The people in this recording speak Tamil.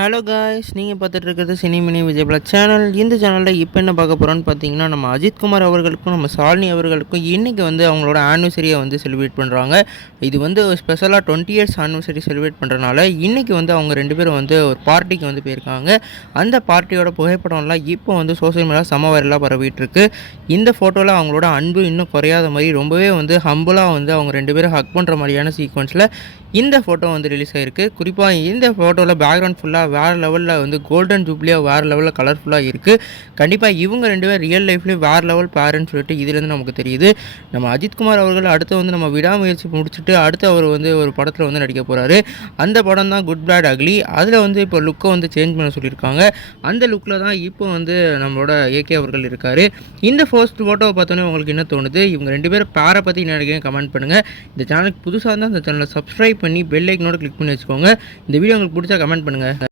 ஹலோ காய்ஸ், நீங்கள் பார்த்துட்டு இருக்கிறது சினி மினி விஜயபலா சேனல். இந்த சேனலில் இப்போ என்ன பார்க்க போகிறோன்னு பார்த்தீங்கன்னா, நம்ம அஜித்குமார் அவர்களுக்கும் நம்ம ஷாலினி அவர்களுக்கும் இன்றைக்கி வந்து அவங்களோட ஆனிவர்சரியை வந்து செலிப்ரேட் பண்ணுறாங்க. இது வந்து ஸ்பெஷலாக 20 இயர்ஸ் ஆனிவர்சரி செலிப்ரேட் பண்ணுறனால இன்றைக்கி வந்து அவங்க 2 பேரும் வந்து ஒரு பார்ட்டிக்கு வந்து போயிருக்காங்க. அந்த பார்ட்டியோட புகைப்படம்லாம் இப்போ வந்து சோஷியல் மீடியா செம வைரலாக பரவிட்டுருக்கு. இந்த ஃபோட்டோவில் அவங்களோட அன்பு இன்னும் குறையாத மாதிரி ரொம்பவே வந்து ஹம்புளாக வந்து அவங்க 2 பேரும் ஹக் பண்ணுற மாதிரியான சீக்வன்ஸில் இந்த ஃபோட்டோ வந்து ரிலீஸ் ஆகிருக்கு. குறிப்பாக இந்த ஃபோட்டோவில் பேக்ரவுண்ட் ஃபுல்லாக வேறு லெவலில் வந்து கோல்டன் ஜூப்ளியாக வேறு லெவலில் கலர்ஃபுல்லாக இருக்குது. கண்டிப்பாக இவங்க 2 பேர் ரியல் லைஃப்லேயும் வேறு லெவல் பேரண்ட்ஸ் சொல்லிட்டு இதுலேருந்து நமக்கு தெரியுது. நம்ம அஜித்குமார் அவர்கள் அடுத்து வந்து நம்ம விடாமுயற்சி முடிச்சுட்டு அடுத்து அவர் வந்து ஒரு படத்தில் வந்து நடிக்க போகிறாரு. அந்த படம் தான் குட் பேட் அக்லி. அதில் வந்து இப்போ லுக்கை வந்து சேஞ்ச் பண்ண சொல்லியிருக்காங்க. அந்த லுக்கில் தான் இப்போ வந்து நம்மளோட ஏகே அவர்கள் இருக்கார். இந்த ஃபர்ஸ்ட் ஃபோட்டோவை பார்த்தோன்னே உங்களுக்கு என்ன தோணுது? இவங்க 2 பேரும் பேரை பற்றி நினைக்கிறேன் கமெண்ட் பண்ணுங்கள். இந்த சேனலுக்கு புதுசாக இருந்தால் இந்த சேனலை சப்ஸ்கிரைப் பண்ணி பெல் ஐக்கனோட கிளிக் பண்ணி வச்சுக்கோங்க. இந்த வீடியோ உங்களுக்கு பிடிச்சா கமெண்ட் பண்ணுங்கள்.